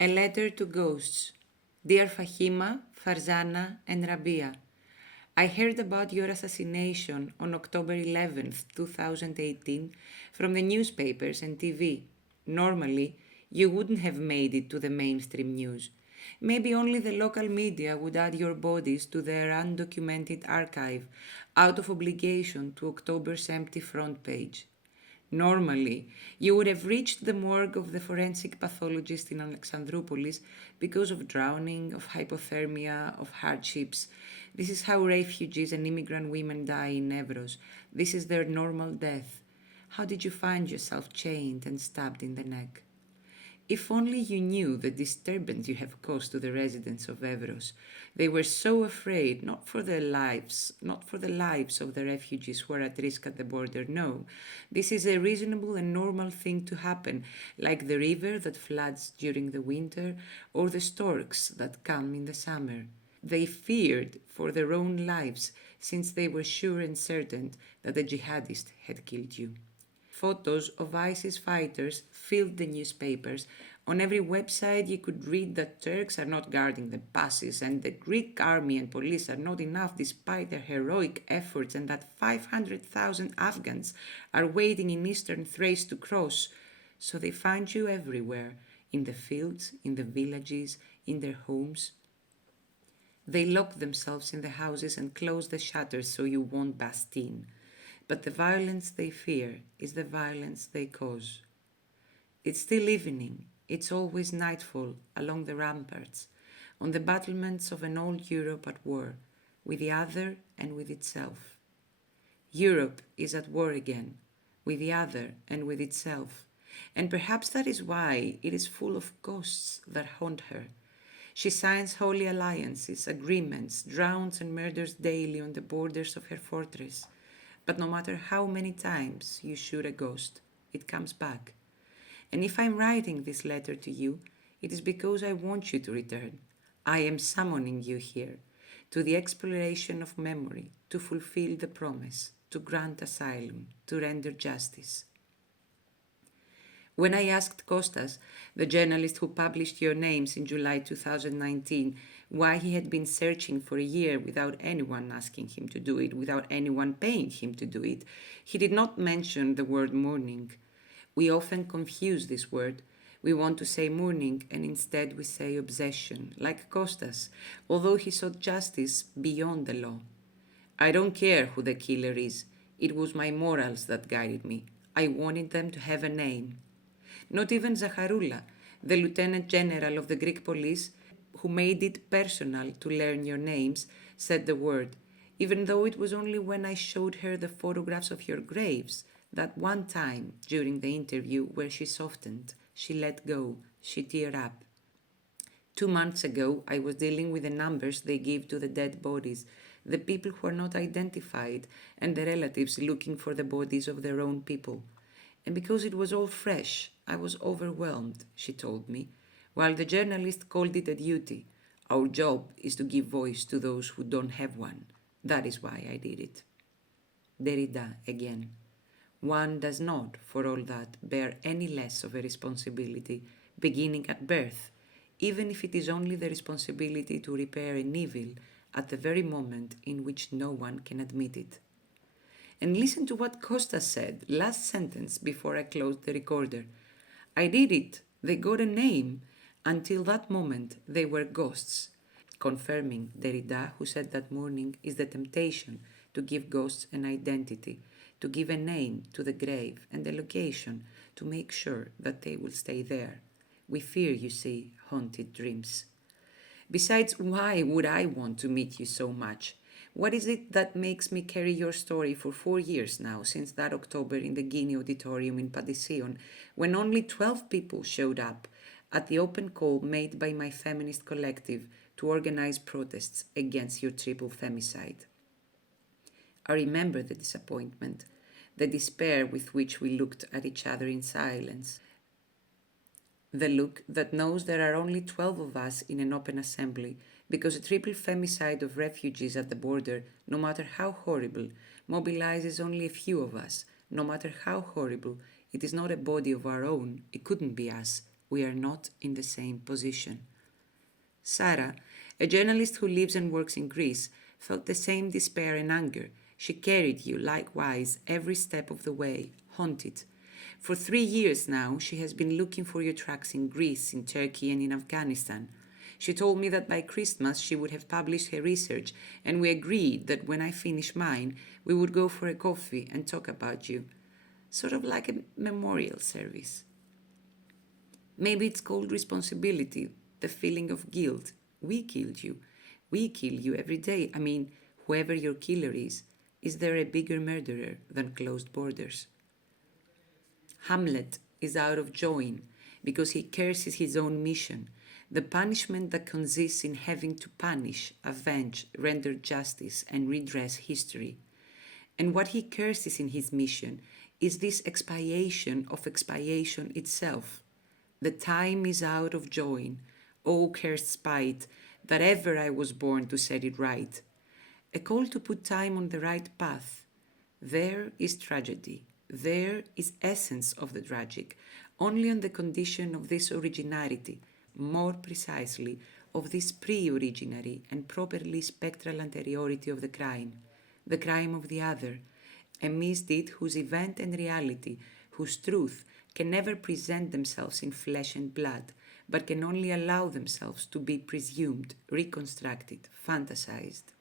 A letter to ghosts. Dear Fahima, Farzana, and Rabia, I heard about your assassination on October 11th, 2018, from the newspapers and TV. Normally, you wouldn't have made it to the mainstream news. Maybe only the local media would add your bodies to their undocumented archive out of obligation to October's empty front page. Normally, you would have reached the morgue of the forensic pathologist in Alexandroupolis because of drowning, of hypothermia, of hardships. This is how refugees and immigrant women die in Evros. This is their normal death. How did you find yourself chained and stabbed in the neck? If only you knew the disturbance you have caused to the residents of Evros. They were so afraid, not for the lives of the refugees who are at risk at the border, no. This is a reasonable and normal thing to happen, like the river that floods during the winter or the storks that come in the summer. They feared for their own lives since they were sure and certain that the jihadist had killed you. Photos of ISIS fighters filled the newspapers. On every website, you could read that Turks are not guarding the passes and the Greek army and police are not enough despite their heroic efforts, and that 500,000 Afghans are waiting in eastern Thrace to cross. So they find you everywhere, in the fields, in the villages, in their homes. They lock themselves in the houses and close the shutters so you won't bust in. But the violence they fear is the violence they cause. It's still evening, it's always nightfall along the ramparts, on the battlements of an old Europe at war, with the other and with itself. Europe is at war again, with the other and with itself, and perhaps that is why it is full of ghosts that haunt her. She signs holy alliances, agreements, drowns and murders daily on the borders of her fortress. But no matter how many times you shoot a ghost, it comes back. And if I'm writing this letter to you, it is because I want you to return. I am summoning you here, to the exploration of memory, to fulfill the promise, to grant asylum, to render justice. When I asked Kostas, the journalist who published your names in July 2019, why he had been searching for a year without anyone asking him to do it, without anyone paying him to do it, he did not mention the word mourning. We often confuse this word. We want to say mourning and instead we say obsession, like Kostas, although he sought justice beyond the law. I don't care who the killer is. It was my morals that guided me. I wanted them to have a name. Not even Zacharula, the lieutenant general of the Greek police, who made it personal to learn your names, said the word, even though it was only when I showed her the photographs of your graves, that one time during the interview where she softened, she let go, she teared up. 2 months ago, I was dealing with the numbers they give to the dead bodies, the people who are not identified, and the relatives looking for the bodies of their own people. And because it was all fresh, I was overwhelmed, she told me, while the journalist called it a duty. Our job is to give voice to those who don't have one. That is why I did it. Derrida again. One does not, for all that, bear any less of a responsibility beginning at birth, even if it is only the responsibility to repair an evil at the very moment in which no one can admit it. And listen to what Costa said, last sentence before I closed the recorder. I did it. They got a name. Until that moment, they were ghosts. Confirming Derrida, who said that mourning is the temptation to give ghosts an identity, to give a name to the grave and a location, to make sure that they will stay there. We fear, you see, haunted dreams. Besides, why would I want to meet you so much? What is it that makes me carry your story for 4 years now, since that October in the Guinea Auditorium in Padission, when only 12 people showed up at the open call made by my feminist collective to organize protests against your triple femicide? I remember the disappointment, the despair with which we looked at each other in silence. The look that knows there are only 12 of us in an open assembly, because a triple femicide of refugees at the border, no matter how horrible, mobilizes only a few of us. No matter how horrible, it is not a body of our own, it couldn't be us, We are not in the same position. Sarah, a journalist who lives and works in Greece, felt the same despair and anger. She carried you likewise every step of the way, haunted. For 3 years now, she has been looking for your tracks in Greece, in Turkey, and in Afghanistan. She told me that by Christmas she would have published her research, and we agreed that when I finish mine, we would go for a coffee and talk about you. Sort of like a memorial service. Maybe it's called responsibility, the feeling of guilt. We killed you. We kill you every day. I mean, whoever your killer is there a bigger murderer than closed borders? Hamlet is out of joint because he curses his own mission, the punishment that consists in having to punish, avenge, render justice, and redress history. And what he curses in his mission is this expiation of expiation itself. The time is out of joint, O cursed spite, that ever I was born to set it right. A call to put time on the right path. There is tragedy. There is essence of the tragic, only on the condition of this originality, more precisely, of this pre-originary and properly spectral anteriority of the crime of the other, a misdeed whose event and reality, whose truth, can never present themselves in flesh and blood, but can only allow themselves to be presumed, reconstructed, fantasized.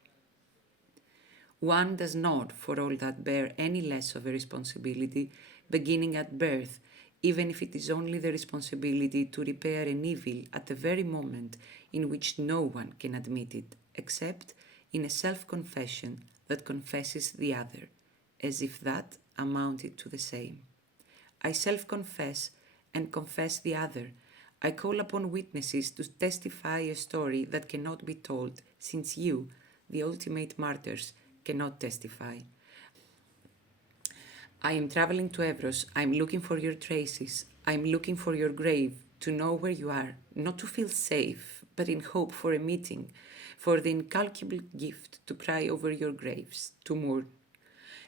One does not, for all that, bear any less of a responsibility beginning at birth, even if it is only the responsibility to repair an evil at the very moment in which no one can admit it, except in a self-confession that confesses the other, as if that amounted to the same. I self-confess and confess the other. I call upon witnesses to testify a story that cannot be told, since you, the ultimate martyrs, cannot testify. I am traveling to Evros. I am looking for your traces. I am looking for your grave, to know where you are, not to feel safe, but in hope for a meeting, for the incalculable gift to cry over your graves, to mourn.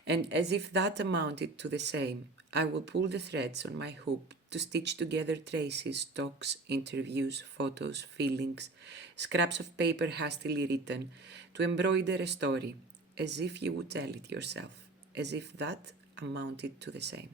And as if that amounted to the same, I will pull the threads on my hoop to stitch together traces, talks, interviews, photos, feelings, scraps of paper hastily written, to embroider a story, as if you would tell it yourself, as if that amounted to the same.